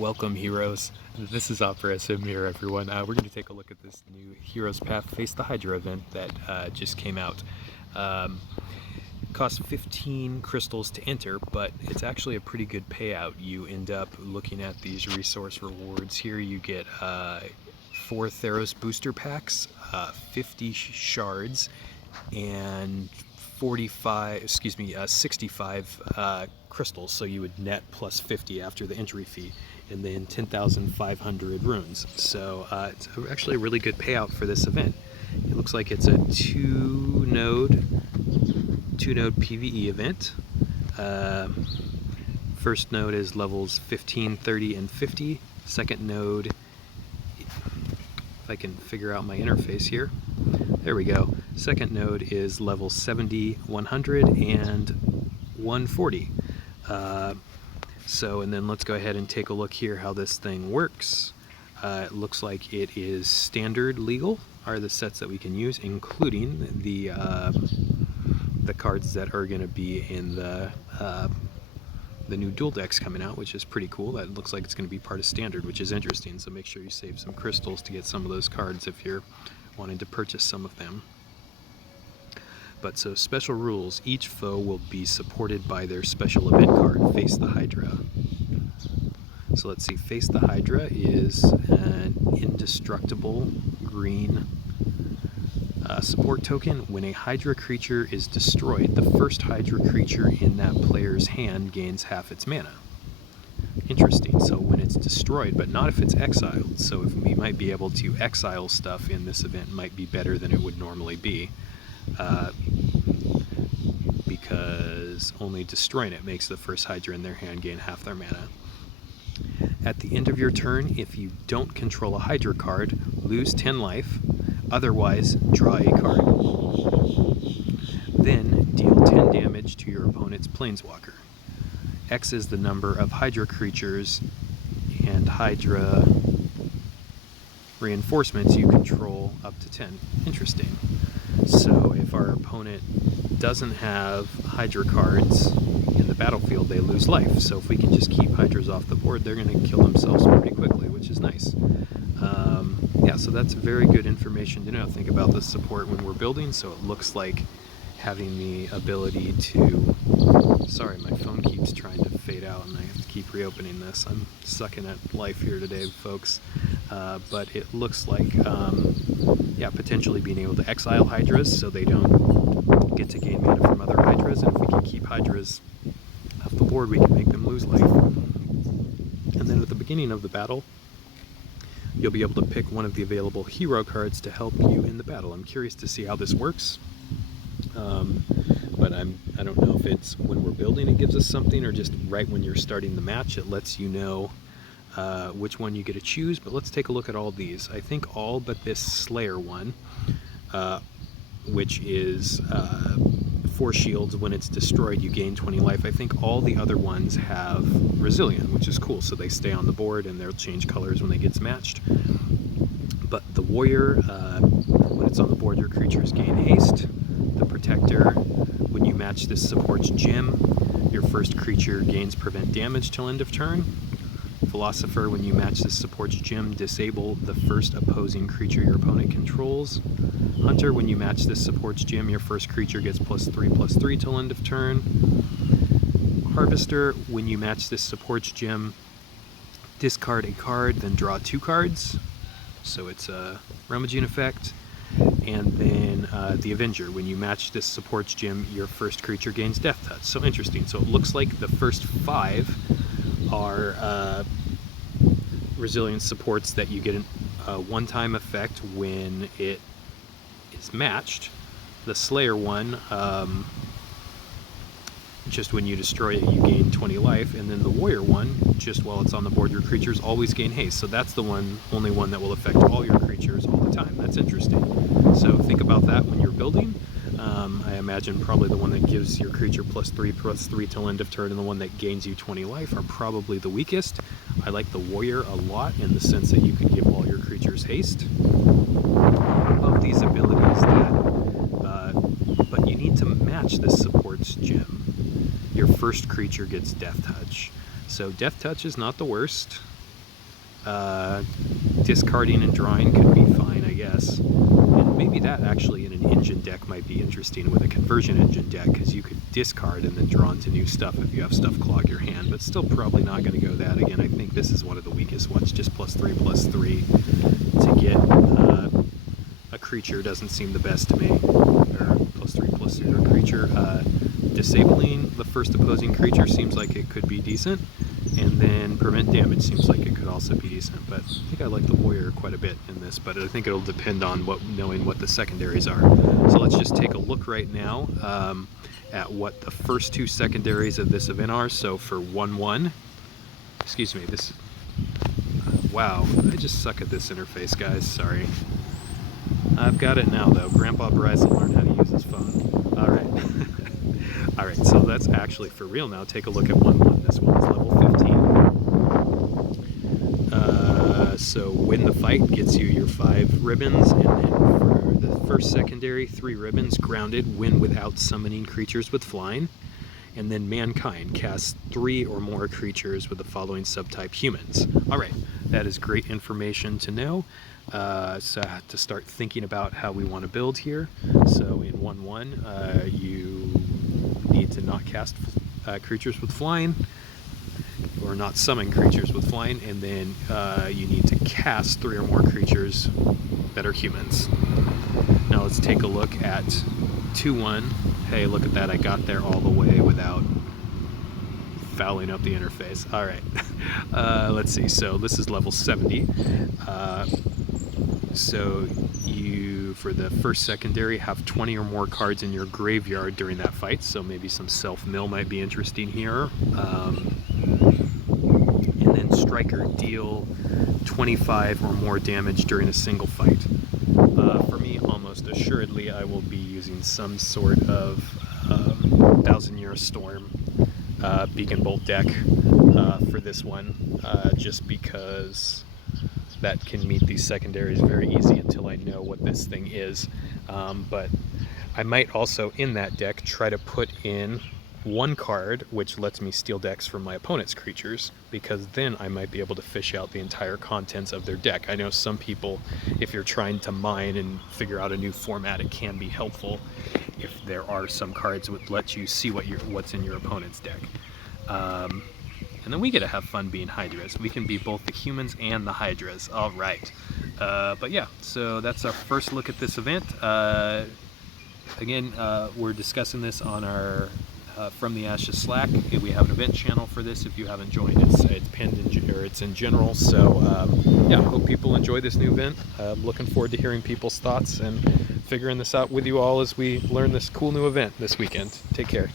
Welcome, heroes. This is Opera Sim here, everyone. We're going to take a look at this new Heroes Path Face the Hydra event that just came out. It costs 15 crystals to enter, but it's actually a pretty good payout. You end up looking at these resource rewards here. You get 4 Theros booster packs, 50 shards, and 65 crystals, so you would net plus 50 after the entry fee, and then 10,500 runes. So it's actually a really good payout for this event. It looks like it's a two node PvE event. First node is levels 15, 30, and 50. Second node, if I can figure out my interface here, there we go. Second node is level 70, 100, and 140. And then let's go ahead and take a look here how this thing works. It looks like it is standard legal, are the sets that we can use, including the cards that are going to be in the new dual decks coming out, which is pretty cool. That looks like it's going to be part of standard, which is interesting. So make sure you save some crystals to get some of those cards if you're wanting to purchase some of them. But so special rules, each foe will be supported by their special event card, Face the Hydra. So let's see, Face the Hydra is an indestructible green support token. When a Hydra creature is destroyed, the first Hydra creature in that player's hand gains half its mana. Interesting. So when it's destroyed, but not if it's exiled. So if we might be able to exile stuff in this event, might be better than it would normally be. Because only destroying it makes the first Hydra in their hand gain half their mana. At the end of your turn, if you don't control a Hydra card, lose 10 life. Otherwise, draw a card. Then deal 10 damage to your opponent's Planeswalker. X is the number of Hydra creatures and Hydra reinforcements you control up to 10. Interesting. So if our opponent doesn't have Hydra cards in the battlefield, they lose life. So if we can just keep Hydras off the board, they're going to kill themselves pretty quickly, which is nice. Yeah, so that's very good information to know. Think about the support when we're building. So it looks like having the ability to... Sorry, my phone keeps trying to fade out and I have to keep reopening this. I'm sucking at life here today, folks. But it looks like, yeah, potentially being able to exile Hydras so they don't get to gain mana from other Hydras. And if we can keep Hydras off the board, we can make them lose life. And then at the beginning of the battle, you'll be able to pick one of the available hero cards to help you in the battle. I'm curious to see how this works. But I don't know if it's when we're building it gives us something, or just right when you're starting the match it lets you know which one you get to choose. But let's take a look at all these. I think all but this Slayer one, which is 4 shields. When it's destroyed you gain 20 life. I think all the other ones have Resilient, which is cool, so they stay on the board and they'll change colors when they get matched. But the Warrior, when it's on the board your creatures gain haste. The Protector, when you match this support's gem, your first creature gains prevent damage till end of turn. Philosopher, when you match this support's gem, disable the first opposing creature your opponent controls. Hunter, when you match this support's gem, your first creature gets +3/+3 till end of turn. Harvester, when you match this support's gem, discard a card, then draw 2 cards. So it's a rummaging effect. And then the Avenger, when you match this support's gem, your first creature gains Death Touch. So interesting. So it looks like the first 5 are resilient supports that you get a one-time effect when it is matched. The Slayer one, just when you destroy it you gain 20 life, and then the Warrior one, just while it's on the board your creatures always gain haste. So that's the only one that will affect all your creatures all the time. That's interesting. So think about that when you're building. I imagine probably the one that gives your creature +3/+3 till end of turn and the one that gains you 20 life are probably the weakest. I like the Warrior a lot in the sense that you can give all your creatures haste. Of these abilities but you need to match this support's gem. Your first creature gets Death Touch. So Death Touch is not the worst. Discarding and drawing could be fine, I guess. And maybe that actually in an engine deck might be interesting with a conversion engine deck, because you could discard and then draw into new stuff if you have stuff clog your hand, but still probably not going to go that. Again, I think this is one of the weakest ones, just +3/+3 to get a creature doesn't seem the best to me, or +3/+3 to a creature. Disabling the first opposing creature seems like it could be decent, and then prevent damage seems like it could also be decent, but I think I like the warrior quite a bit in this, but I think it'll depend on knowing what the secondaries are. So let's just take a look right now at what the first two secondaries of this event are. So for 1/1, excuse me, this, wow, I just suck at this interface, guys, sorry. I've got it now though. Grandpa Bryce will learn how to use his phone. All right. All right, so that's actually for real now. Take a look at 1/1. This one's level 15. So win the fight gets you your 5 ribbons, and then for the first secondary, 3 ribbons. Grounded, win without summoning creatures with flying. And then Mankind casts 3 or more creatures with the following subtype: humans. All right, that is great information to know. So I have to start thinking about how we want to build here. So in 1/1, you need to not cast creatures with flying, or not summon creatures with flying, and then you need to cast 3 or more creatures that are humans. Now let's take a look at 2/1. Hey, look at that, I got there all the way without fouling up the interface. All right, let's see, so this is level 70. So you, for the first secondary, have 20 or more cards in your graveyard during that fight, so maybe some self-mill might be interesting here. And then Striker, deal 25 or more damage during a single fight. For me, almost assuredly, I will be using some sort of 1,000-Year Storm Beacon Bolt deck for this one, just because that can meet these secondaries very easy until I know what this thing is. But I might also, in that deck, try to put in 1 card which lets me steal decks from my opponent's creatures, because then I might be able to fish out the entire contents of their deck. I know some people, if you're trying to mine and figure out a new format, it can be helpful if there are some cards that let you see what's in your opponent's deck. And then we get to have fun being Hydras. We can be both the humans and the Hydras. All right. But yeah, so that's our first look at this event. Again, we're discussing this on our From the Ashes Slack. We have an event channel for this. If you haven't joined, it's pinned it's in general. So yeah, I hope people enjoy this new event. I'm looking forward to hearing people's thoughts and figuring this out with you all as we learn this cool new event this weekend. Take care.